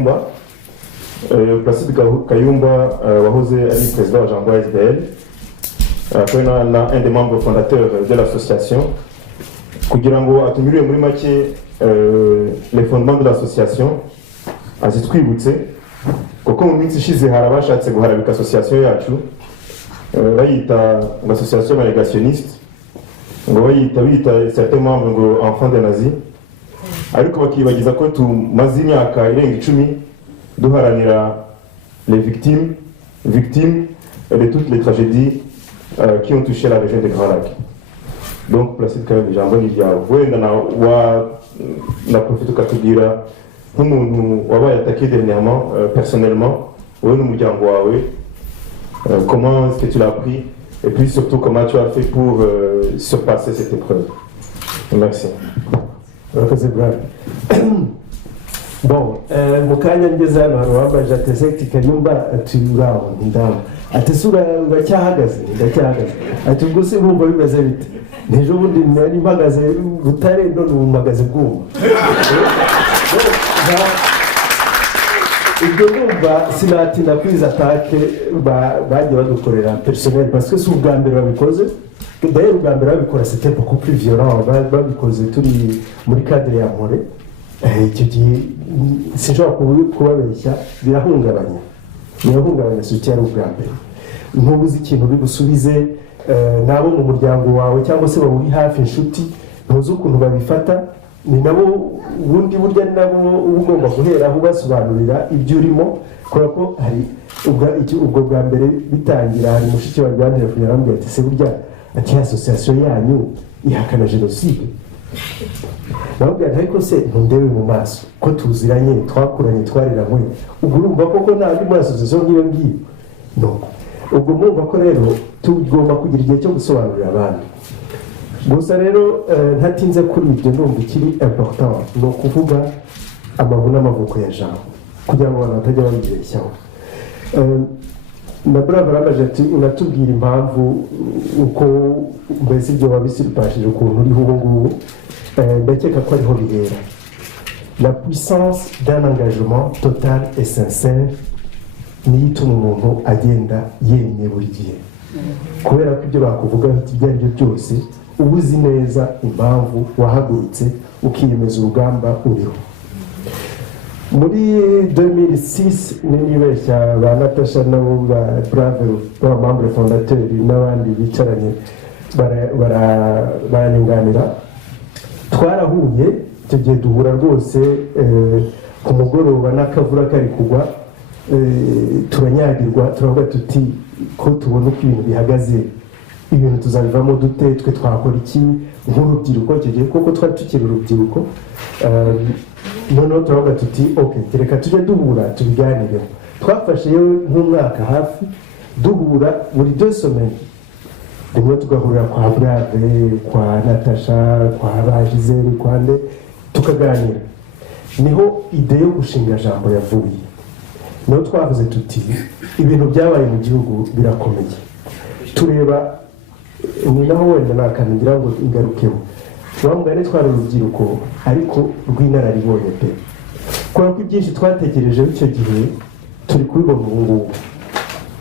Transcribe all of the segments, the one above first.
Kayumba. Placide Kayumba wahoze ari président wa Jambo SDL, un des membres fondateurs de l'association. Kugira ngo atunyuriye muri make les fondements de l'association azitwibutse kuko mu minsi ishize harabashatse guharabika association yacu bayita l'association négationniste ngo bita certains membres ngo enfants des nazis, ariko bakibagiza ko tumaze imyaka irenga 10 duharanira les victimes de toutes les tragédies qui ont touché la région des Grands Lacs. Donc Placide Kayumba ijambo ni ryawe, wenda na profite ukatubwira nk'umuntu wabaye attaqué dernièrement personnellement, wowe n'umuryango wawe, comment est-ce que tu l'as pris et puis surtout comment tu as fait pour surpasser cette épreuve. Merci. Bon, mu kanya ngeze hano hari uwambaje ati Kayumba ati uraho ndaho ati sura uracyahagaze ndacyahagaze ati ubwo se bumva bimeze bite n'ejo bundi nari mpagaze Butare none ubu mpagaze Bwuma ibyo numva sinatinda kwiza atake bagiye badukorera personnel parce que si ubwa mbere babikoze d'ailleurs ubwa mbere babikora c'était beaucoup plus violent, babikoze turi muri cadre ya Mpore. Icyo gihe sinshobora kubabeshya birahungabanya si ari ubwa mbere ntubuze ikintu bigusubize nabo mu muryango wawe cyangwa se bawuri hafi inshuti ntuzi ukuntu babifata, ni nabo ubundi burya ni nabo ugomba guhera ubasobanurira ibyo urimo kubera ko hari ubwo bwa mbere bitangira hari mushiki wa Rwanda yarambwira ati se burya ati association yanyu ihakana jenoside. Nababwira ariko se ntundebe mu maso ko tuziranye twakuranye twariranywe ubwo urumva koko nandi muri association nk'iyo ngiyo no ubwo mwumva ko rero tugomba kugira igihe cyo gusobanurira abandi. Gusa rero ntatinze kuri ibyo ndumva ikiri important no kuvuga amavu n'amavuko ya Jambo kugira ngo abantu batajya babibeshyaho. Na bravo arabaje ati unatubwira impamvu uko mbese ibyo wabisiripashije ukuntu uriho ubu ngubu. Ndakeka ko ariho bihera. La puissance d'un engagement total et sincère niyo ituma umuntu agenda yemye buri gihe kubera ko ibyo bakuvugaho ibyo ari byo byose uba uzi neza impamvu wahagurutse ukiyemeza urugamba uriho. Muri 2006 nibeshya ba Natasha nabo ba Brave membre fondateur n'abandi bicaranye baranyunganira twarahuye icyo gihe duhura rwose ku mugoroba n'akavura kari kugwa turanyagirwa turavuga tuti ko tubona uko ibintu bihagaze ibintu tuzabivamo dute twe twakora iki nk'urubyiruko icyo gihe koko twari tukiri urubyiruko noneho turavuga tuti reka tujye duhura tubiganireho. Twafashe yewe nk'umwaka hafi duhura buri 2 semaines, rimwe tugahurira kwa Brave, kwa Natasha, kwa Bajizeri, kwa nde tukaganira. Niho ide yo gushinga Jambo yavuye. Niho twavuze tuti ibintu byabaye mu gihugu birakomeye tureba ni naho wenda nakangira ngo ingarukeho bamugane twari urubyiruko ariko rw'inararibonye pe kubera ko ibyinshi twatekereje icyo gihe turi kubibona ubu ngubu.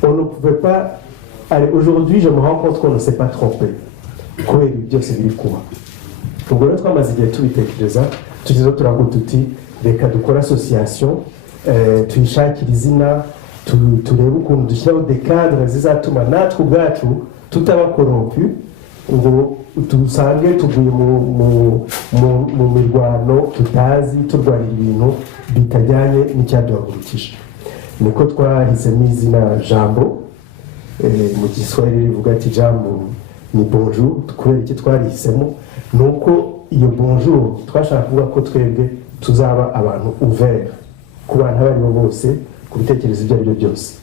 On ne pouvait pas aller aujourd'hui, je me rends compte qu'on ne s'est pas trompé kubera ibi byose biri kuba. Ubwo rero twamaze igihe tubitekereza tugize turavuga tuti reka dukora association tuyishakira izina turebe ukuntu dushyiraho des cadres zizatuma natwe ubwacu tutaba corrompu ngo tusange tuguye mu mirwano tutazi turwanira ibintu bitajyanye n'icyaduhagurukije. Niko twahisemo izina Jambo, mu Giswahili rivuga ati Jambo ni bonjour. Kubera iki twarihisemo nuko iyo bonjour twashaka kuvuga ko twebwe tuzaba abantu ouvert ku bantu abari bo bose ku bitekerezo ibyo ari byo byose.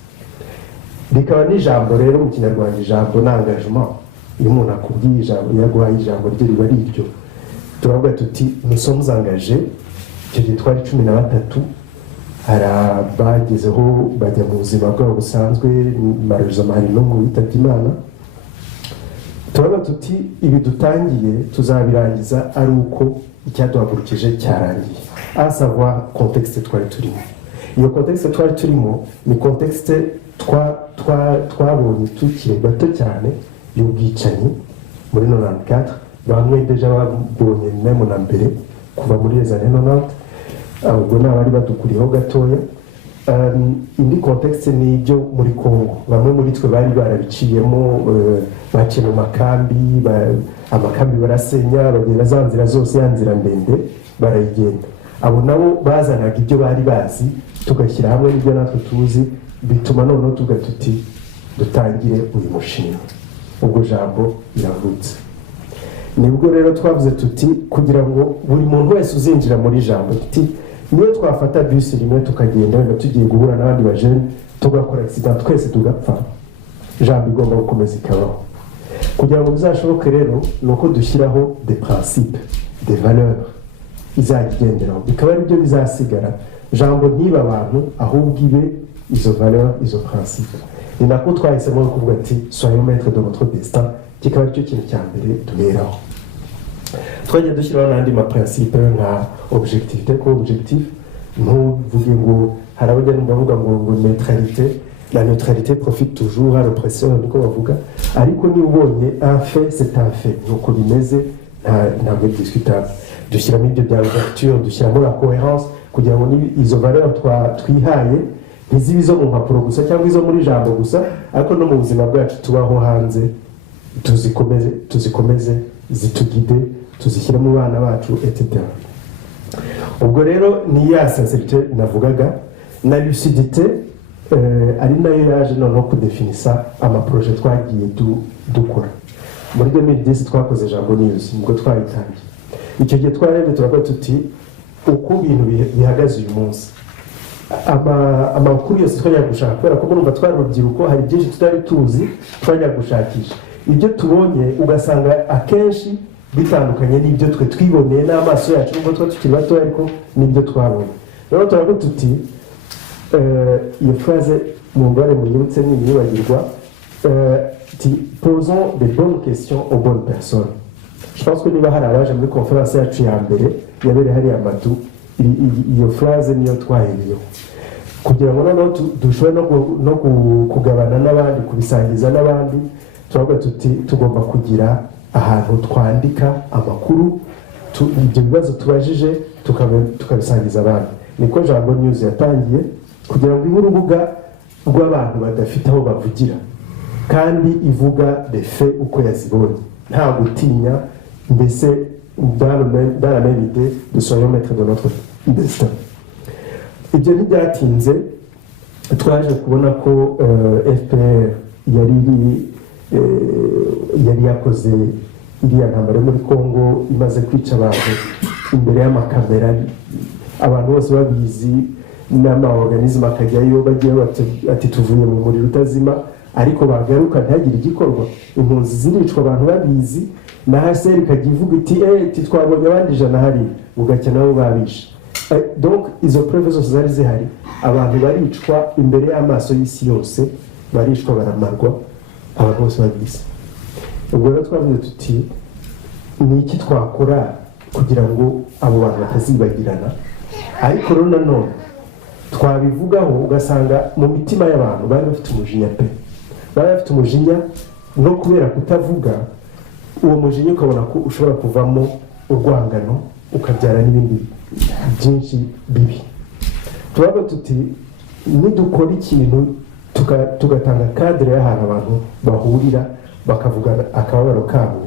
Bikaba n'ijambo rero mu Kinyarwanda ijambo n'engagement. Iyo umuntu akubwiye ijambo yaguhaye ijambo ryo riba ari iryo. Turavuga tuti nous sommes engagés. Icyo gihe twari 13 harabagezeho bajya mu buzima bwabo busanzwe maruzamari no mu bitabye Imana. Turavuga tuti ibi dutangiye tuzabirangiza ari uko icyaduhagurukije cyarangiye, à savoir contexte twari turimo. iyo contexte twari turimo ni contexte twabonye tukiri bato cyane y'ubwicanyi muri 94 bamwe deja babonye memo na mbere kuva muri les années 90 ubwo n'abari badukuriyeho gatoya. Indi contexte ni ibyo muri Congo, bamwe muri twe bari barabiciyemo, baciye mu makambi, amakambi barasenya, bagenda za nzira zose, ya nzira ndende barayigenda. Abo nabo bazanaga ibyo bari bazi, tugashyira hamwe n'ibyo natwe tuzi, bituma noneho tugatuti dutangire uyu mushinga. Ubwo jambo iravutse. Nibwo rero twavuze tuti kugira ngo buri muntu wese uzinjira muri jambo tuti niyo twafata bus rimwe tukagenda wenda tugiye guhura n'abandi bajene tugakora accident twese tugapfa, jambo igomba gukomeza ikabaho. Kugira ngo bizashoboke rero nuko dushyiraho des principes, des valeurs izagenderaho, bikaba ari byo bizasigara. Jambo ntiba abantu ahubwo ibe izo valeurs, izo principes. Ni nako twahisemo kuvuga ati soyons maîtres de notre destin, kikaba ari cyo kintu cya mbere tuberaho. Twagiye dushyiraho n'andi maprincipe nka objectivité, ko objectif ntuvuge ngo hari abajya bavuga ngo neutralité, la neutralité profite toujours à l'oppresseur, niko bavuga, ariko ni ubonye un fait c'est un fait, nuko bimeze ntabwo discutable. Dushyiramo ibyo bya ouverture, dushyiramo la cohérence kugira ngo izo valeurs twihaye ntizibe izo mu mpapuro gusa cyangwa izo muri jambo gusa, ariko no mu buzima bwacu tubaho hanze tuzikomeze zitugide, tuzishyire mu bana bacu etc. Ubwo rero ni ya sincérité navugaga na lucidité, ari nayo yaje noneho kudefinisa amaproje twagiye dukora. Muri 2010 twakoze Jambo News nibwo twayitangiye. Icyo gihe twarebye turavuga tuti uko ibintu bihagaze uyu munsi, amakuru yose twajya gushaka, kubera ko murumva twari urubyiruko, hari byinshi tutari tuzi twajya gushakisha. Ibyo tubonye ugasanga akenshi bitandukanye n'ibyo twe twiboneye n'amaso yacu nubwo twa tukiri bato, ariko n'ibyo twabonye. Rero turavuga tuti iyo phrase mu mbare munyibutse n'imyibagirwa, posons des bonnes questions aux bonnes personnes. Je pense que niba hari abaje muri conference yacu ya mbere yabere hari amatu, iyo phrase niyo twahereyeho kugira ngo noneho dushobore no kugabana n'abandi, kubisangiza n'abandi. Turavuga tuti tugomba kugira ahantu twandika amakuru, ibyo bibazo tubajije tukabisangiza abandi. Niko Jambo News yatangiye, kugira ngo ibe urubuga rw'abantu badafite aho bavugira kandi ivuga des faits uko yazibonye, nta gutinya, mbese dans la même idée de soyons maîtres de notre destin. Ibyo ntibyatinze twaje kubona ko FPR yari yakoze iriya ntambara muri Congo, imaze kwica abantu imbere y'amakamera, abantu bose babizi, n'amaorganisme akajyayo bagiye ati tuvuye mu muriro utazima, ariko bagaruka ntihagire igikorwa. Impunzi ziricwa abantu babizi, na HCR ikajya ivuga iti twabonye abandi ijana hari, ugacya nabo babishe. Donc izo preuve zose zari zihari, abantu baricwa imbere y'amaso y'isi yose, baricwa baramarwa, abantu bose babizi. Ubwo rero twavuze tuti ni iki twakora kugira ngo abo bantu batazibagirana, ariko rero nanone twabivugaho ugasanga mu mitima y'abantu bari bafite umujinya pe, bari bafite umujinya, no kubera kutavuga uwo mujinya ukabona ko ushobora kuvamo urwangano ukabyara n'ibindi byinshi bibi. Turavuga tuti nidukora ikintu tugatanga cadre y'ahantu abantu bahurira bakavuga akababaro kabo,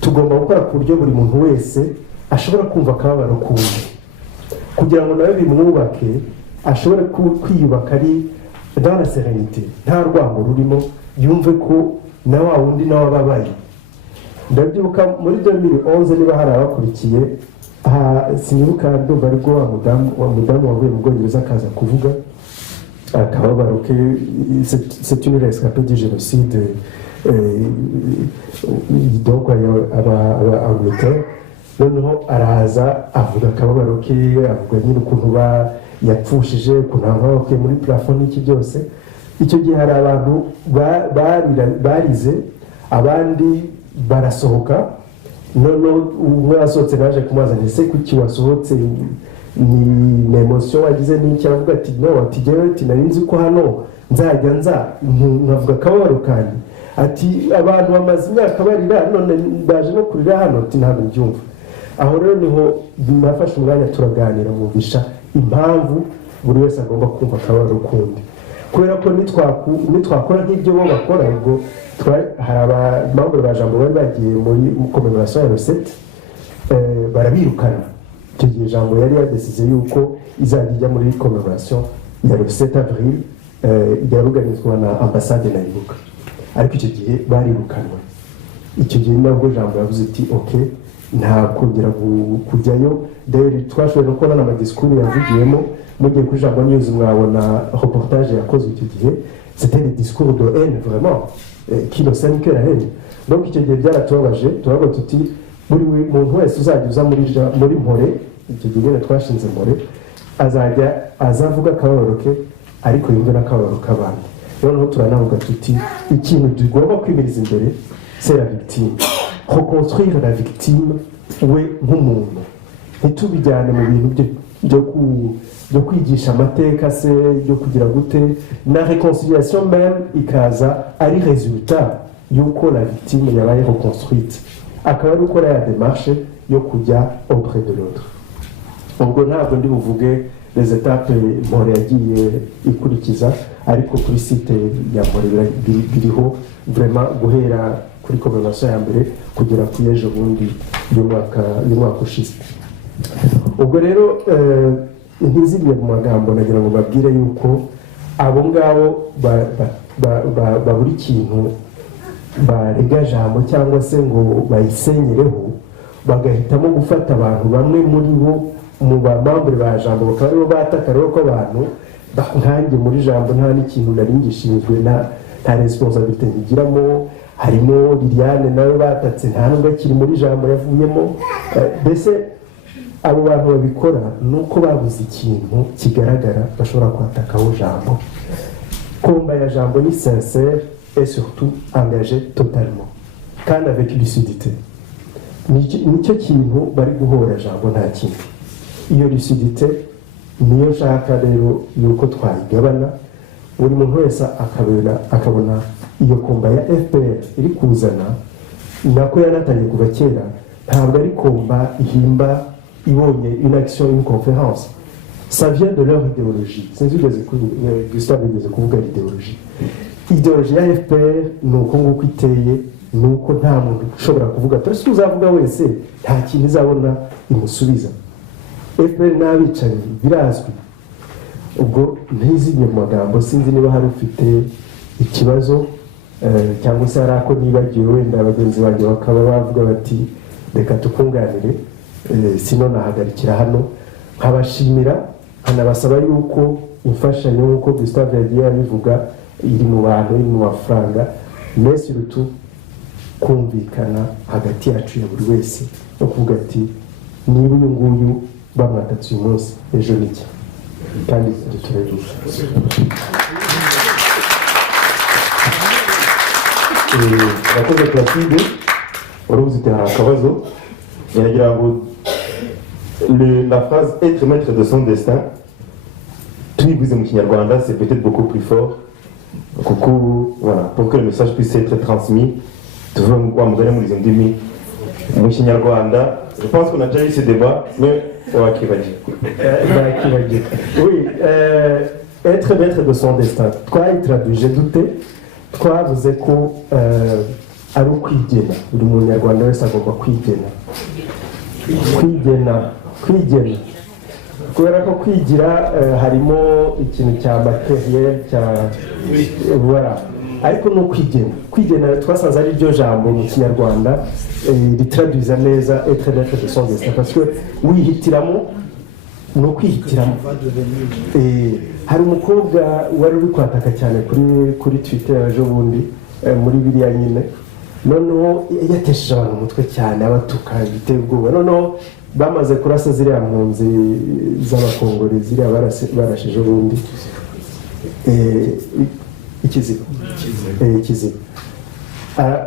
tugomba gukora ku buryo buri muntu wese ashobora kumva akababaro kundi, kugira ngo nawe bimwubake, ashobore kwiyubaka ari dans la sérénité, nta rwango rurimo, yumve ko na wa wundi nawe ababaye. Ndabyibuka muri 2011 niba hari abakurikiye, sinibuka ndumva ariko wa mudamu wavuye mu Bwongereza akaza kuvuga akababaro ke, c'est une rescapée du génocide, donc Angleterre. Noneho araza avuga akababaro ke, avuga nyine ukuntu yapfushije, ukuntu ababaye muri plafond n'iki byose. Icyo gihe hari abantu barize, abandi barasohoka. Noneho umwe yasohotse naje kumazana, ese kuki wasohotse, ni emotion wagize n'icyo aravuga ati no ati jewe ati nari nzi ko hano nzajya nkavuga akababaro kanjye ati abantu bamaze imyaka barira none ndaje no kurira hano ati ntabwo mbyumva. Aho rero niho nafashe umwanya turaganira mubisha impamvu buri wese agomba kumva akababaro kundi, kubera ko nitwakora nk'ibyo bo bakora ubwo hari abamambure ba jambo bari bagiye muri commemoration ya recette barabirukana. Icyo gihe jambo yari yadesize yuko izajya ijya muri commemoration ya le 7 avril yaruganizwa na ambassade na Ibuka, ariko icyo gihe barirukanwe. Icyo gihe nabwo jambo yavuze ati okay nta kongera kujyayo. D'ailleurs twashoboye no kubona n'amadisikuru yavugiyemo mugiye kuri Jambo News mwabona reportage yakozwe icyo gihe, c'était des discours de haine vraiment qui ne sème que la haine. Donc icyo gihe byaratubabaje turavuga tuti buri muntu wese uzajya uza muri Mpore, icyo gihe twashinze Mpore, azajya azavuga akababaro ke ariko yumve n'akababaro k'abantu. Noneho turanavuga tuti ikintu tugomba kwimiriza imbere c'est la victime, reconstruire la victime we nk'umuntu, ntitubijyane mu bintu byo kwigisha amateka se byo kugira gute. Na réconciliation même ikaza ari résultat yuko la victime yabaye reconstruite, akaba ari gukora ya démarche yo kujya auprès de l'autre. Ubwo ntabwo ndi buvuge les étapes Mpore yagiye ikurikiza, ariko kuri site ya Mpore biriho vraiment guhera kuri commemoration ya mbere kugera ku ejo bundi y'umwaka ushize. Ubwo rero ntiziriye mu magambo nagira ngo babwire yuko abo ngabo babura ikintu barega jambo cyangwa se ngo bayisenyereho, bagahitamo gufata abantu bamwe muri bo mu bamambure ba jambo bakaba aribo bataka rero ko abantu nkanjye muri jambo nta n'ikintu nari ngishinzwe nta responsabilité ngiramo. Harimo Liliane nawe batatse nta nubwo akiri muri jambo yavuyemo. Mbese abo bantu babikora nuko babuze ikintu kigaragara bashobora kwatakaho jambo. Komba ya jambo ni sincère et surtout engagé totalement kandi avec lucidité. Nicyo kintu bari guhora jambo nta kindi. Iyo lucidité niyo nshaka rero yuko twayigabana, buri muntu wese akabona iyo komba ya FPR iri kuzana nako yanatangiye kuva kera. Ntabwo ari komba ihimba ibonye une action, une conférence, ça vient de leur idéologie. Sinzi Gustave yigeze kuvuga idéologie ya FPR ni uko nguko iteye, ni uko nta muntu ushobora kuvuga twese uzavuga wese nta kintu izabona imusubiza. FPR n'abicanyi birazwi. Ubwo ntizimye mu magambo, sinzi niba hari ufite ikibazo cyangwa se hari ako nibagiwe wenda bagenzi banjye bakaba bavuga bati reka tukunganire, sino nahagarikira hano. Nkabashimira nkanabasaba yuko imfashanyo nk'uko Gustave yagiye abivuga iri mu bantu, iri mu mafaranga, mais surtout kumvikana hagati yacu ya buri wese no kuvuga ati niba uyu nguyu bamwatatse uyu munsi ejo n'iki kandi dutureruka. Nakoze Placide wari uzite hari akabazo yaragira ngo la phrase être maître de son destin tuyivuze mu kinyarwanda c'est peut-être beaucoup plus fort kuko voilà pour que le message puisse être transmis tuve wa mugani muri izo ndimi mu kinyarwanda. Je pense qu'on a déjà eu ce débat mais wakibagiwe. Oui, être maître de son destin twayitraduije dute? Twavuze ko ari ukwigena, buri munyarwanda wese agomba kwigena kubera ko kwigira harimo ikintu cya materiel cya voilà, ariko no kwigena twasanze ari ryo jambo mu kinyarwanda ritraduiza neza être maître de son destin, parce que wihitiramo no kwihitiramo. Hari umukobwa wari uri kwataka cyane kuri Twitter ejo bundi muri biriya nyine, noneho yatesheje abantu umutwe cyane abatuka biteye ubwoba. Noneho bamaze kurasa ziriya mpunzi z'abakongore ziriya barasheje ubundi ikizigo.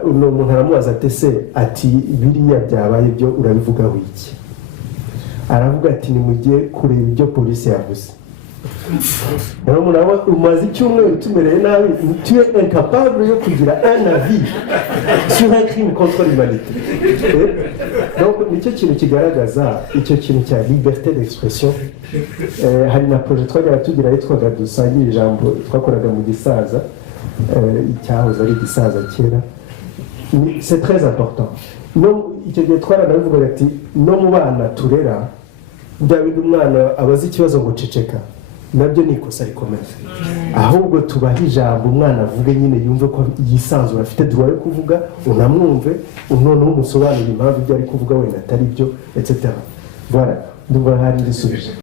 Umuntu aramubaza ati se ati biriya byabaye byo urabivugaho iki? aravuga ati nimujye kureba ibyo polisi yavuze. rero muraba umaze icyumweru tumereye nabi, tu es incapable yo kugira un avis sur un crime contre l'humanité. Donc nicyo kintu kigaragaza icyo kintu cya liberté d'expression. Hari na projet twajyaga tugira yitwaga dusangire ijambo twakoraga mu Gisaza, icyahoze ari Gisaza kera. C'est très important. No icyo gihe twaranavuga ati no mu bana turera David umwana abazi ikibazo ngo ceceka, nabyo ni ikosa rikomeye. Ahubwo tubaha ijambo umwana avuge nyine yumve ko yisanzura, afite droit yo kuvuga, unamwumve, noneho umusobanurire impamvu ibyo ari kuvuga wenda atari byo etc. Voilà, ndumva hari ibisubizo.